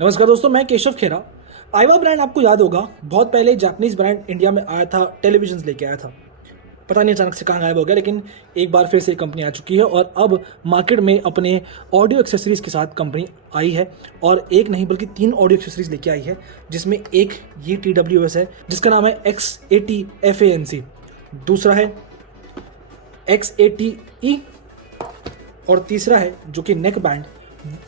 नमस्कार दोस्तों, मैं केशव खेरा। आईवा ब्रांड आपको याद होगा, बहुत पहले जापानीज ब्रांड इंडिया में आया था, टेलीविजन लेके आया था। पता नहीं अचानक से कहाँ गायब हो गया, लेकिन एक बार फिर से कंपनी आ चुकी है और अब मार्केट में अपने ऑडियो एक्सेसरीज के साथ कंपनी आई है। और एक नहीं बल्कि 3 ऑडियो एक्सेसरीज लेके आई है, जिसमें एक ये TWS है जिसका नाम है X80FANC, दूसरा है X80E और तीसरा है जो कि नेक बैंड,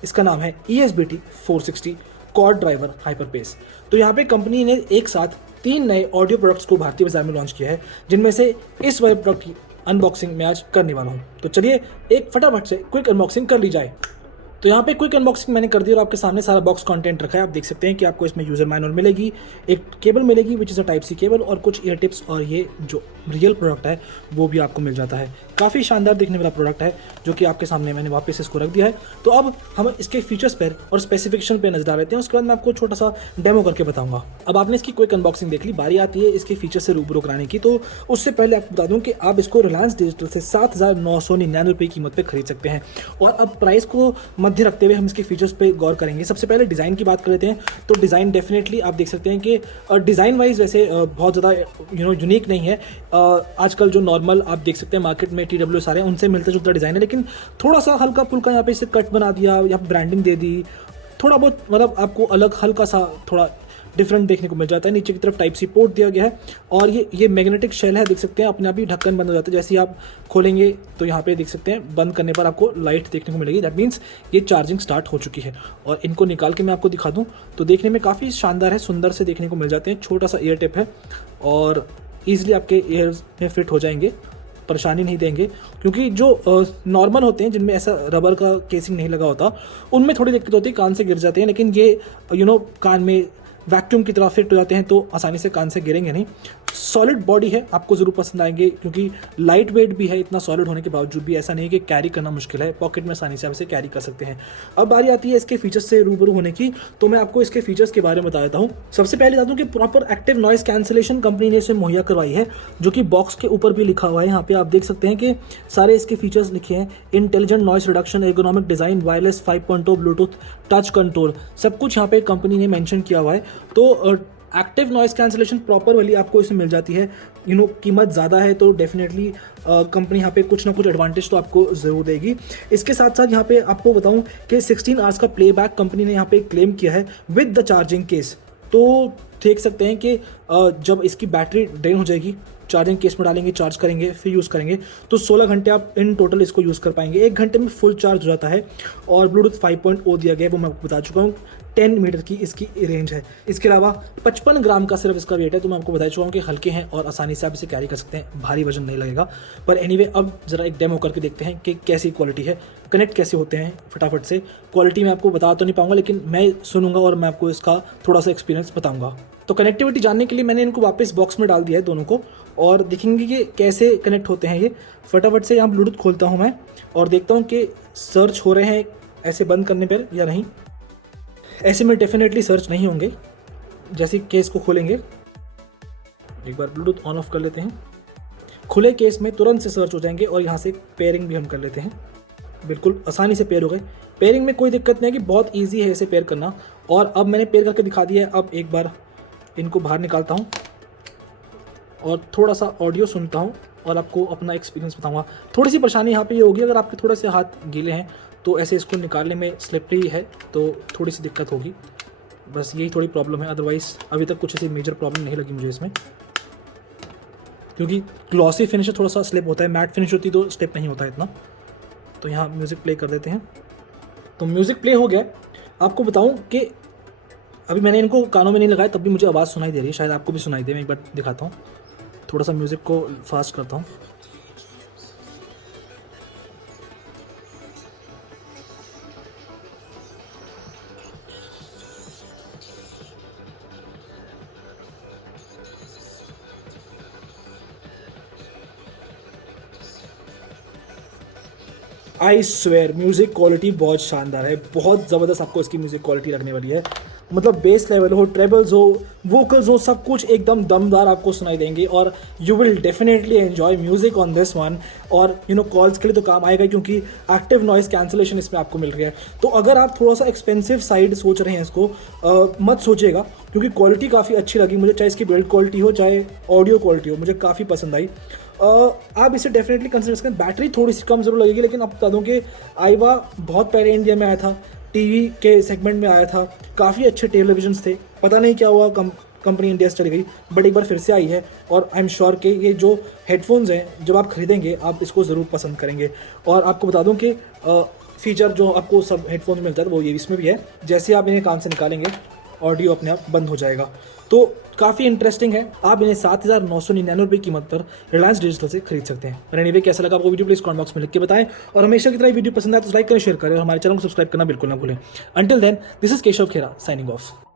इसका नाम है ESBT 460 quad driver hyper pace. तो यहाँ पे कंपनी ने एक साथ 3 नए ऑडियो प्रोडक्ट्स को भारतीय बाजार में लॉन्च किया है, जिनमें से इस वाले प्रोडक्ट की अनबॉक्सिंग मैं आज करने वाला हूँ। तो चलिए एक फटाफट से क्विक अनबॉक्सिंग कर ली जाए। तो यहाँ पे क्विक अनबॉक्सिंग मैंने कर दी और आपके सामने सारा बॉक्स कंटेंट रखा है। आप देख सकते हैं कि आपको इसमें यूजर मैनुअल मिलेगी, एक केबल मिलेगी which is a type C cable, और कुछ ईयर टिप्स, और ये जो रियल प्रोडक्ट है वो भी आपको मिल जाता है। काफ़ी शानदार दिखने वाला प्रोडक्ट है जो कि आपके सामने मैंने वापस इसको रख दिया है। तो अब हम इसके फीचर्स पर और स्पेसिफिकेशन पर नजर डाल लेते हैं, उसके बाद मैं आपको छोटा सा डेमो करके बताऊंगा। अब आपने इसकी क्विक अनबॉक्सिंग देख ली, बारी आती है इसके फीचर से रूबरू कराने की। तो उससे पहले आपको बता दूं कि आप इसको रिलायंस डिजिटल से 7,999 रुपये कीमत पर खरीद सकते हैं। और अब प्राइस को मध्य रखते हुए हम इसके फीचर्स पे गौर करेंगे। सबसे पहले डिज़ाइन की बात कर लेते हैं। तो डिज़ाइन डेफिनेटली आप देख सकते हैं कि डिज़ाइन वाइज वैसे बहुत ज़्यादा यूनिक नहीं है। आजकल जो नॉर्मल आप देख सकते हैं मार्केट में TWS आ रहे हैं, उनसे मिलता जुलता डिज़ाइन है, लेकिन थोड़ा सा हल्का फुल्का यहाँ पे इसे कट बना दिया या ब्रांडिंग दे दी, थोड़ा बहुत मतलब आपको अलग हल्का सा थोड़ा डिफरेंट देखने को मिल जाता है। नीचे की तरफ टाइप सी पोर्ट दिया गया है और ये मैग्नेटिक शेल है, देख सकते हैं अपने आप ही ढक्कन बंद हो जाता है। जैसे ही आप खोलेंगे तो यहाँ पे देख सकते हैं बंद करने पर आपको लाइट देखने को मिलेगी, दैट मीन्स ये चार्जिंग स्टार्ट हो चुकी है। और इनको निकाल के मैं आपको दिखा दूँ तो देखने में काफ़ी शानदार है, सुंदर से देखने को मिल जाते हैं। छोटा सा ईयर टिप है और ईजिली आपके ईयर्स में फिट हो जाएंगे, परेशानी नहीं देंगे। क्योंकि जो नॉर्मल होते हैं जिनमें ऐसा रबर का केसिंग नहीं लगा होता, उनमें थोड़ी दिक्कत होती है, कान से गिर जाते हैं, लेकिन ये कान में वैक्यूम की तरह फिट हो जाते हैं तो आसानी से कान से गिरेंगे नहीं। सॉलिड बॉडी है, आपको ज़रूर पसंद आएंगे क्योंकि लाइट वेट भी है। इतना सॉलिड होने के बावजूद भी ऐसा नहीं है कि कैरी करना मुश्किल है, पॉकेट में आसानी से आप इसे कैरी कर सकते हैं। अब बारी आती है इसके फीचर्स से रूबरू होने की, तो मैं आपको इसके फीचर्स के बारे में बता देता हूँ। सबसे पहले बता दूँ कि proper active noise cancellation company ने इसे मुहैया करवाई है, जो कि बॉक्स के ऊपर भी लिखा हुआ है। यहाँ पे आप देख सकते हैं कि सारे इसके फीचर्स लिखे हैं। Intelligent noise reduction, ergonomic design, wireless 5.0, Bluetooth, touch control, सब कुछ यहाँ पे कंपनी ने मेंशन किया हुआ है। तो एक्टिव नॉइस कैंसलेशन प्रॉपर वाली आपको इसमें मिल जाती है। कीमत ज़्यादा है तो डेफिनेटली कंपनी यहाँ पे कुछ ना कुछ एडवांटेज तो आपको ज़रूर देगी। इसके साथ साथ यहाँ पे आपको बताऊँ कि 16 आवर्स का प्लेबैक कंपनी ने यहाँ पे क्लेम किया है विद द चार्जिंग केस। तो देख सकते हैं कि जब इसकी बैटरी ड्रेन हो जाएगी, चार्जिंग केस में डालेंगे, चार्ज करेंगे, फिर यूज़ करेंगे, तो 16 घंटे आप इन टोटल इसको यूज़ कर पाएंगे। 1 घंटे में फुल चार्ज हो जाता है। और ब्लूटूथ 5.0 दिया गया है, वो मैं आपको बता चुका हूँ। 10 मीटर की इसकी रेंज है। इसके अलावा 55 ग्राम का सिर्फ इसका वेट है, तो मैं आपको बता चुका हूँ कि हल्के हैं और आसानी से आप इसे कैरी कर सकते हैं, भारी वजन नहीं लगेगा। पर एनीवे अब ज़रा एक डेमो करके देखते हैं कि कैसी क्वालिटी है, कनेक्ट कैसे होते हैं फटाफट से। क्वालिटी मैं आपको बता तो नहीं पाऊंगा, लेकिन मैं सुनूंगा और मैं आपको इसका थोड़ा सा एक्सपीरियंस बताऊंगा। तो कनेक्टिविटी जानने के लिए मैंने इनको वापस बॉक्स में डाल दिया है दोनों को, और देखेंगे कि कैसे कनेक्ट होते हैं ये। फटाफट से यहाँ ब्लूटूथ खोलता हूँ मैं और देखता हूँ कि सर्च हो रहे हैं ऐसे बंद करने पर या नहीं। ऐसे में डेफिनेटली सर्च नहीं होंगे। जैसे केस को खोलेंगे, एक बार ब्लूटूथ ऑन ऑफ कर लेते हैं, खुले केस में तुरंत से सर्च हो जाएंगे। और यहाँ से पेयरिंग भी हम कर लेते हैं, बिल्कुल आसानी से पेयर हो गए। पेयरिंग में कोई दिक्कत नहीं है कि बहुत ईजी है इसे पेयर करना। और अब मैंने पेयर करके दिखा दिया है। अब एक बार इनको बाहर निकालता हूँ और थोड़ा सा ऑडियो सुनता हूँ और आपको अपना एक्सपीरियंस बताऊँगा। थोड़ी सी परेशानी यहाँ पे ये होगी, अगर आपके थोड़े से हाथ गीले हैं तो ऐसे इसको निकालने में स्लिपरी है तो थोड़ी सी दिक्कत होगी, बस यही थोड़ी प्रॉब्लम है। अदरवाइज़ अभी तक कुछ ऐसी मेजर प्रॉब्लम नहीं लगी मुझे इसमें, क्योंकि ग्लॉसी फिनिश थोड़ा सा स्लिप होता है, मैट फिनिश होती तो स्लिप नहीं होता है इतना। तो यहाँ म्यूज़िक प्ले कर देते हैं। तो म्यूज़िक प्ले हो गया। आपको बताऊँ कि अभी मैंने इनको कानों में नहीं लगाया तब भी मुझे आवाज़ सुनाई दे रही है, शायद आपको भी सुनाई दे। मैं एक बार दिखाता हूँ, थोड़ा सा म्यूज़िक को फास्ट करता हूँ। आई स्वेयर म्यूज़िक क्वालिटी बहुत शानदार है, बहुत ज़बरदस्त आपको इसकी म्यूज़िक क्वालिटी लगने वाली है। मतलब बेस लेवल हो, ट्रेबल्स हो, वोकल्स हो, सब कुछ एकदम दमदार आपको सुनाई देंगे और you will definitely enjoy music on this one. और कॉल्स के लिए तो काम आएगा क्योंकि एक्टिव नॉइस कैंसलेशन इसमें आपको मिल रही है। तो अगर आप थोड़ा सा एक्सपेंसिव साइड सोच रहे हैं इसको, मत सोचिएगा, क्योंकि क्वालिटी काफ़ी अच्छी लगी मुझे, चाहे इसकी बिल्ड क्वालिटी हो चाहे ऑडियो क्वालिटी हो, मुझे काफ़ी पसंद आई। आप इसे डेफिनेटली कंसिडर करें। बैटरी थोड़ी सी कम जरूर लगेगी, लेकिन आप बता दूं कि आईवा बहुत पहले इंडिया में आया था, टीवी के सेगमेंट में आया था, काफ़ी अच्छे टेलीविजन्स थे, पता नहीं क्या हुआ, कंपनी इंडिया से चली गई, बट एक बार फिर से आई है और आई एम श्योर कि ये जो हेडफोन्स हैं जब आप खरीदेंगे आप इसको ज़रूर पसंद करेंगे। और आपको बता दूं कि फीचर जो आपको सब हेडफोन्स मिलता है वो ये इसमें भी है, जैसे आप इन्हें कान से निकालेंगे ऑडियो अपने आप बंद हो जाएगा। तो काफ़ी इंटरेस्टिंग है। आप इन्हें 7,999 रुपये कीमत पर रिलायंस डिजिटल से खरीद सकते हैं। और एनीवे कैसा लगा आपको वीडियो, प्लीज कमेंट बॉक्स में लिख के बताएं। और हमेशा की तरह वीडियो पसंद आए तो लाइक करें, शेयर करें और हमारे चैनल को सब्सक्राइब करना बिल्कुल ना भूलें। Until then, this is Keshav Khera signing of.